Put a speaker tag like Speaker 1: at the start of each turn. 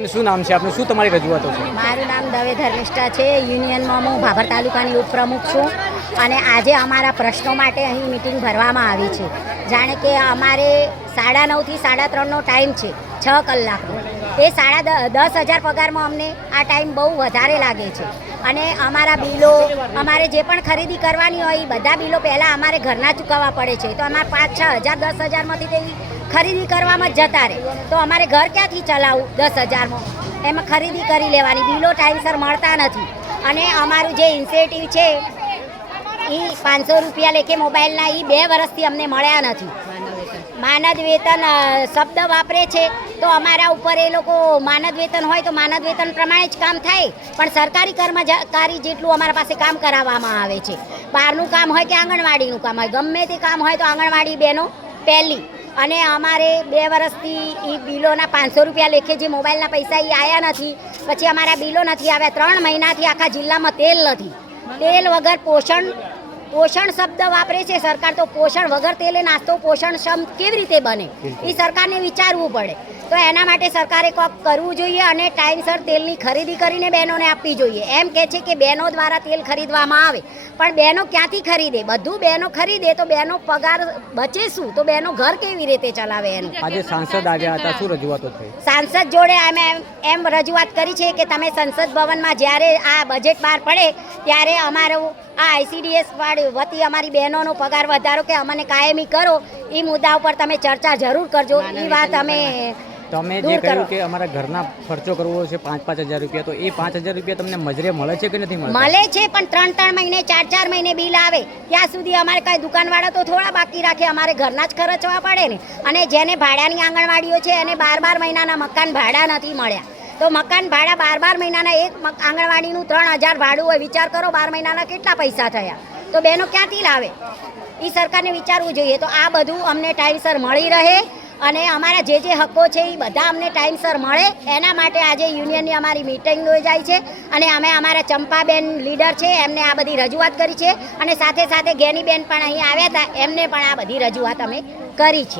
Speaker 1: બેન શું નામ છે આપનું? શું તમારી રજૂઆતો છે?
Speaker 2: મારું નામ દવે ધર્મિષ્ઠા છે. યુનિયનમાં હું ભાભર તાલુકાની ઉપપ્રમુખ છું અને આજે અમારા પ્રશ્નો માટે અહીં મિટિંગ ભરવામાં આવી છે. જાણે કે અમારે સાડા નવથી સાડા ત્રણનો ટાઈમ છે, છ કલાકનો. એ સાડા દસ હજાર પગારમાં અમને આ ટાઈમ બહુ વધારે લાગે છે. અને અમારા બિલો, અમારે જે પણ ખરીદી કરવાની હોય બધા બિલો પહેલાં અમારે ઘરના ચૂકવવા પડે છે. તો અમારે પાંચ, છ હજાર, દસ હજારમાંથી તેવી ખરીદી કરવામાં જતા રહે. તો અમારે ઘર ક્યાંથી ચલાવવું? દસ હજારમાં. એમાં ખરીદી કરી લેવાની. બિલો ટાઈમસર મળતા નથી. અને અમારું જે ઇન્સેન્ટિવ છે એ પાંચસો રૂપિયા લેખે મોબાઈલના એ બે વર્ષથી અમને મળ્યા નથી. માનદ વેતન શબ્દ વાપરે છે, તો અમારા ઉપર એ લોકો માનદ વેતન હોય તો માનદ વેતન પ્રમાણે જ કામ થાય. પણ સરકારી કર્મચારી જેટલું અમારા પાસે કામ કરાવવામાં આવે છે. બહારનું કામ હોય કે આંગણવાડીનું કામ હોય. ગમે તે કામ હોય તો આંગણવાડી બહેનો પહેલી અને અમારે બે વર્ષથી એ બિલોના પાંચસો રૂપિયા લેખે જે મોબાઈલના પૈસા એ આવ્યા નથી. પછી અમારા બિલો નથી આવ્યા. ત્રણ મહિનાથી આખા જિલ્લામાં તેલ નથી. તેલ વગર પોષણ પોષણ શબ્દ વાપરે છે. સરકાર તો પોષણ વગર તેલે નાસ્તો પોષણક્ષમ કેવી રીતે બને? એ સરકારને વિચારવું પડે. તો એના માટે સરકારે કોક કરવું જોઈએ અને ટાઈમસર તેલની ખરીદી કરીને બહેનોને આપવી જોઈએ. એમ કહે છે કે બહેનો દ્વારા તેલ ખરીદવામાં આવે. પણ બહેનો ક્યાંથી ખરીદે? બધું બહેનો ખરીદે તો બહેનો પગાર બચે શું? તો બહેનો ઘર કેવી રીતે ચલાવે એનું?
Speaker 1: આજે સાંસદ આવ્યા હતા. શું રજૂઆતો થઈ?
Speaker 2: સાંસદ જોડે અમે એમ- એમ રજૂઆત કરી છે કે તમે સંસદ ભવનમાં જ્યારે આ બજેટ બહાર પડે ત્યારે અમારું આ આઈસીડીએસ વતી અમારી બહેનોનો પગાર વધારો કે અમને કાયમી કરો એ મુદ્દા ઉપર તમે ચર્ચા જરૂર કરજો. એ વાત અમે
Speaker 1: તમે જે કહ્યું કે અમારા ઘરના ખર્ચો કરવો છે પાંચ પાંચ હજાર રૂપિયા તો એ પાંચ હજાર રૂપિયા તમને મજરે મળે છે કે નથી
Speaker 2: મળે છે પણ ત્રણ ત્રણ મહિને ચાર ચાર મહિને બિલ આવે. ત્યાં સુધી અમારે કાંઈ દુકાનવાળા તો થોડા બાકી રાખે અમારે ઘરના જ ખર્ચવા પડે ને. અને જેને ભાડાની આંગણવાડીઓ છે એને બાર બાર મહિનાના મકાન ભાડા નથી મળ્યા. તો મકાન ભાડા બાર બાર મહિનાના એક આંગણવાડીનું ત્રણ હજાર ભાડું હોય, વિચાર કરો, બાર મહિનાના કેટલા પૈસા થયા? તો બહેનો ક્યાંથી લાવે? એ સરકારને વિચારવું જોઈએ. તો આ બધું અમને ટાઈમસર મળી રહે અને અમારા જે જે હક્કો છે એ બધા અમને ટાઈમસર મળે. એના માટે આજે યુનિયનની અમારી મિટિંગ યોજાઈ છે અને અમે અમારા ચંપાબેન લીડર છે, એમને આ બધી રજૂઆત કરી છે અને સાથે સાથે ગેનીબેન પણ અહીં આવ્યા હતા. એમને પણ આ બધી રજૂઆત અમે કરી છે.